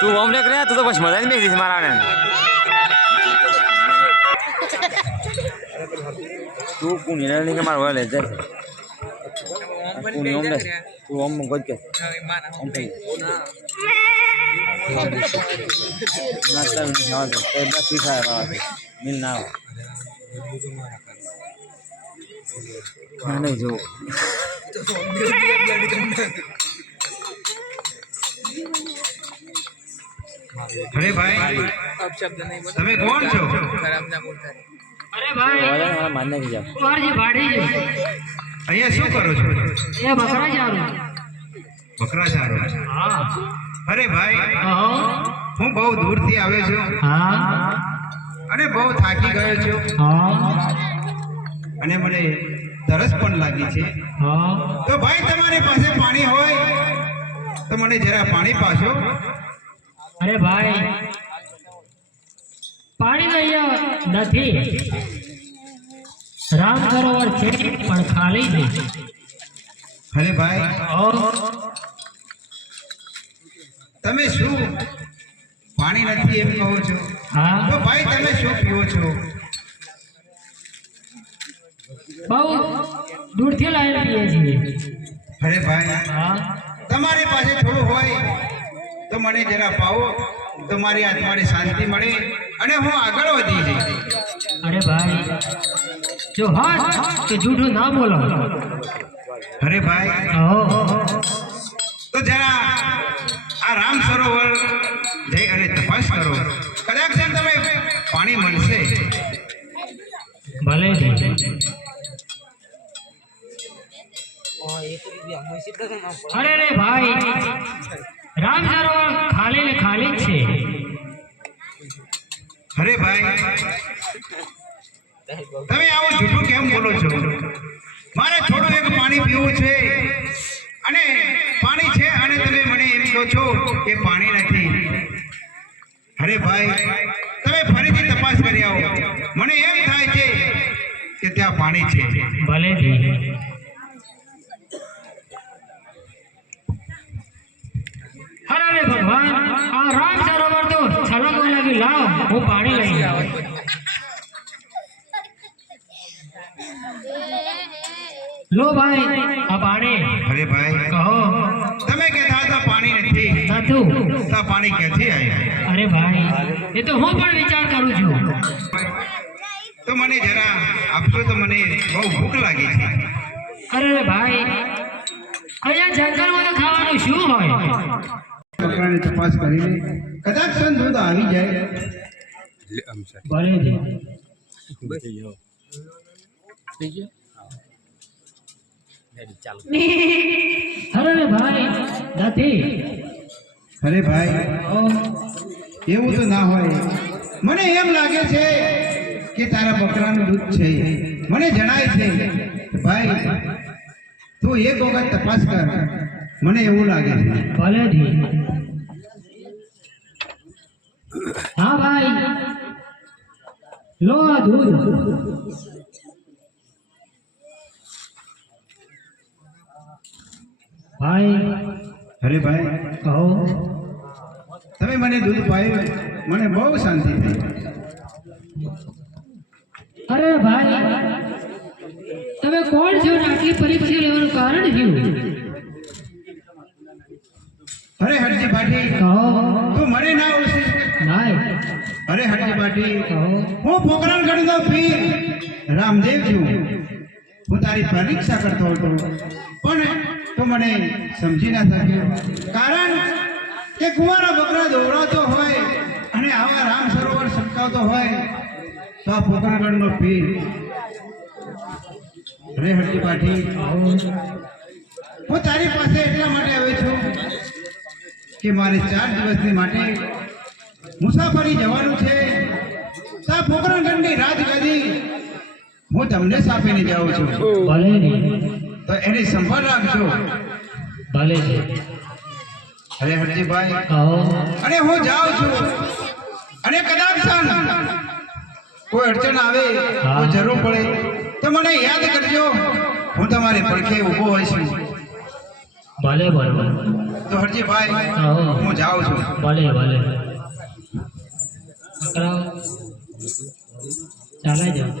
તું અમને કરે તું તો બસ મજા જ મેં મારા ને તું કોની ને કે મારો લે જાય કોની ઓમ લે તું ઓમ ગોજ કે ઓમ થઈ ના તને ના દે તે બસ પીછા આવે મિલ ના આવે ના નહીં જો अरे भाई अब शब्द नहीं बोल તમે કોણ છો ખરાબ ના બોલતા અરે ભાઈ માનને કે જા તું જે ભાડી છે અહીંયા શું કરો છો એ બકરા ચારું બકરા ચારો હા અરે ભાઈ હા હું બહુ દૂરથી આવ્યો છું હા અને બહુ થાકી ગયો છું હા અને મને તરસ પણ લાગી છે હા તો ભાઈ તમારી પાસે પાણી હોય તો મને જરા પાણી પાછો અરે ભાઈ પાણી તો અહીંયા નથી રામ સરોવર છે પણ ખાલી છે અરે ભાઈ તમે શું પાણી નથી એમ કહો છો હા તો ભાઈ તમે શું પીવો છો બહુ દૂરથી લાવીને પીએ છીએ અરે ભાઈ હા તમારી પાસે થોડું હોય તો મને જરા પાવો તો મારી આત્માને શાંતિ મળે અને હું આગળ વધી જઈશ અરે ભાઈ જો હા કે જૂઠું ના બોલો અરે ભાઈ તો જરા આ રામ સરોવર જઈ અને તપાસ કરો કદાચ તમે પાણી મળશે ભલે અરે રે ભાઈ રામ સરોવર ખાલી ને ખાલી જ છે અરે ભાઈ તમે આવું જૂઠું કેમ બોલો છો મારે થોડું એક પાણી પીવું છે અને પાણી છે અને તમે મને એમ કહો છો કે પાણી નથી અરે ભાઈ તમે ફરીથી તપાસ કરી આવો મને એમ થાય છે કે ત્યાં પાણી છે ભલે અરે ભગવાન આ રામ સરોવર તો છલકવા લાગી લાવ હું પાણી લઈ આવું લો ભાઈ આ પાણી અરે ભાઈ કહો તમે કહેતા હતા પાણી નથી સાચું તો આ પાણી ક્યાંથી આવ્યું અરે ભાઈ એ તો હું પણ વિચાર કરું છું તો મને જરા આપશો તો મને બહુ ભૂખ લાગી છે અરે ભાઈ અહીંયા જંગલમાં તો ખાવાનું શું હોય બકરાની તપાસ કરીને કદાચ સન દૂધ આવી જાય ભલે જી અરે ભાઈ નથી અરે ભાઈ એવું તો ના હોય મને એમ લાગે છે કે તારા બકરાનું દૂધ છે મને જણાય છે ભાઈ તું એક વખત તપાસ કર મને એવું લાગે છે ભલે જી હા ભાઈ લો આ દૂધ ભાઈ અરે ભાઈ કહો તમે મને દૂધ પાયું મને બહુ શાંતિ થઈ અરે ભાઈ તમે કોણ છો ને આટલી પરીક્ષા લેવાનું કારણ શું અરે હરજી પાટી કહો તું મને ના ઓળખીશ નાય અરે હરજી પાટી કહો હું પોકરણગઢનો પીર રામદેવ છું હું તારી પરીક્ષા કરતો હતો પણ તો મને સમજી ના શક્યો કારણ કે કુંવારા બકરા દોરાતો હોય અને આવા રામ સરોવર છલકાવતો હોય તો આ પોકરણગઢનો પીર અરે હરજી પાટી હું તારી પાસે એટલા માટે આવ્યો છું કે મારે 4 દિવસની માટે મુસાફરી જવાનું છે તા પોકરણગઢની રાજગાદી હું તમને સાપીને જાઉં છું ભલે જી તો એની સંભાળ રાખજો ભલે જી અરે હરજીભાઈ કહો અને હું જાઉં છું અને કદાચ કોઈ અડચણ આવે કોઈ જરૂર પડે તો મને યાદ કરજો હું તમારી પડખે ઊભો હોઈશ ભલે બરોબર તો હરજીભાઈ હા હું જાઉં છું. ભલે ભલે છોકરાઓ ચાલે જાઓ